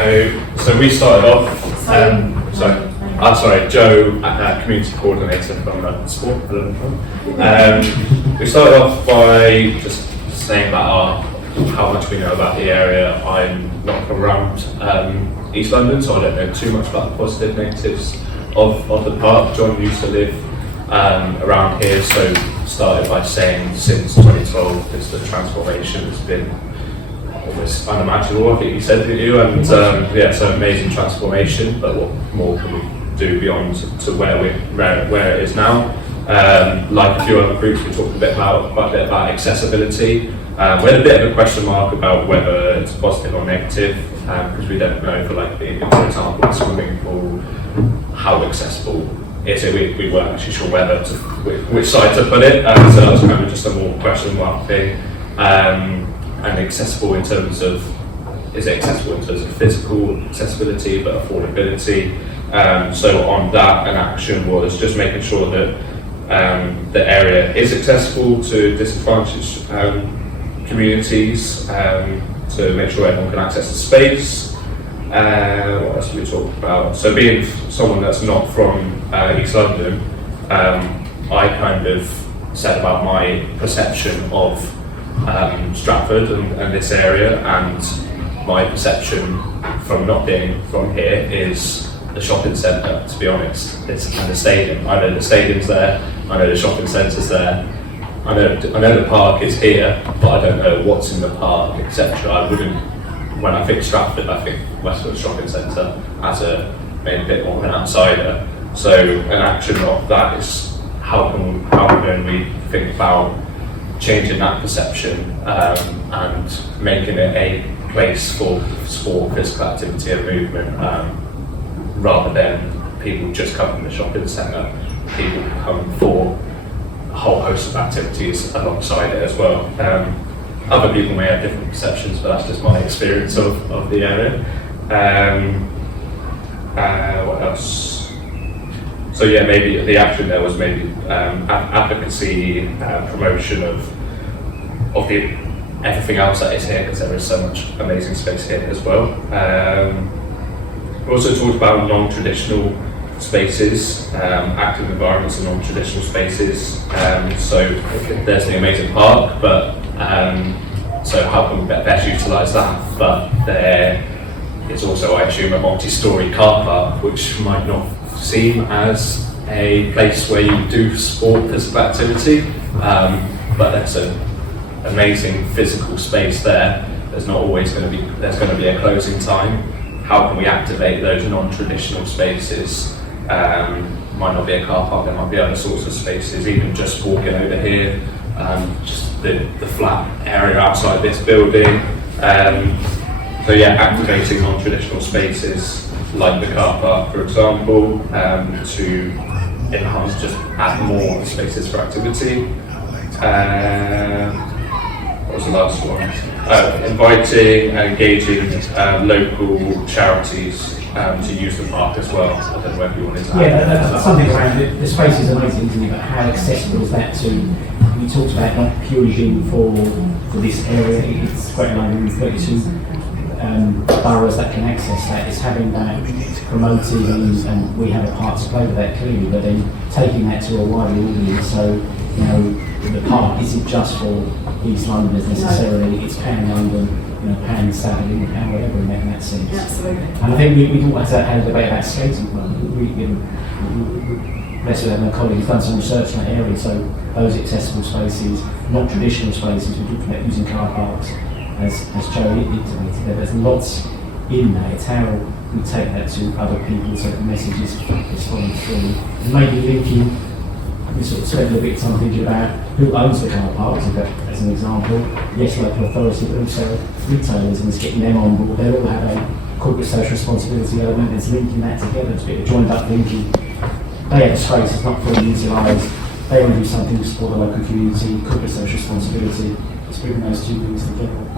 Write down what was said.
So we started off. Joe, community coordinator from sport. We started off by just saying about how much we know about the area. I'm not from around East London, so I don't know too much about the positive negatives of the park. John used to live around here, so started by saying since 2012 the transformation has been almost unimaginable, I think you said, didn't you? And so amazing transformation, but what more can we do beyond to where it is now? Like a few other groups, we talked quite a bit about accessibility. We had a bit of a question mark about whether it's positive or negative, because we don't know for example, a swimming pool, how accessible is it? We weren't actually sure which side to put it, so that was kind of just a more question mark thing. And accessible in terms of, is it accessible in terms of physical accessibility but affordability? So on that, an action was just making sure that the area is accessible to disadvantaged communities, to make sure everyone can access the space. What else did we talk about? So being someone that's not from East London, I kind of said about my perception of Stratford and this area, and my perception from not being from here is the shopping centre, to be honest. It's the stadium. I know the stadium's there, I know the shopping centre's there, I know the park is here, but I don't know what's in the park, etc. When I think Stratford, I think Westwood Shopping Centre as maybe a bit more of an outsider. So an action of that is how can we think about changing that perception and making it a place for sport, physical activity and movement, rather than people just come from the shopping centre. People come for a whole host of activities alongside it as well. Other people may have different perceptions, but that's just my experience of the area. What else? So yeah, maybe the action there was maybe advocacy, promotion of everything else that is here, because there is so much amazing space here as well. We also talked about non-traditional spaces, active environments and non-traditional spaces. So there's the amazing park, but so how can we best utilise that? But there is also, I assume, a multi-storey car park, which might not seem as a place where you do sport, physical activity, but there's an amazing physical space there. There's going to be a closing time. How can we activate those non-traditional spaces? Might not be a car park, there might be other sorts of spaces, even just walking over here, just the flat area outside this building. So yeah, activating non-traditional spaces like the car park, for example, to enhance, just add more spaces for activity. What was the last one? Inviting and engaging local charities to use the park as well. I don't know if you wanted to add. Yeah, that's something around it. The space is amazing, isn't it? But how accessible is that to? We talked about not purely being for this area. It's Greater London, 32 boroughs that can access that. It's having that promoted, and we have a part to play with that clearly. But then taking that to a wider audience. So the park isn't just for East Londoners necessarily. It's Pan London, Pan Saturday, Pan whatever in that sense. Absolutely. And I think we also had a debate about skating. Bless with my colleague, who's done some research in that area. So those accessible spaces, not traditional spaces. We talked about using car parks, as Joe intimated there. There's lots in that. It's how we take that to other people, so the message is flowing through. And maybe linking. We sort of spent a little bit of time thinking about who owns the car parks, as an example. Yes, local authority, but also retailers, and it's getting them on board. They all have a corporate social responsibility element. It's linking that together. It's a bit of joined up thinking. They have space, it's not fully utilised. They want to do something to support the local community, corporate social responsibility. It's bringing those two things together.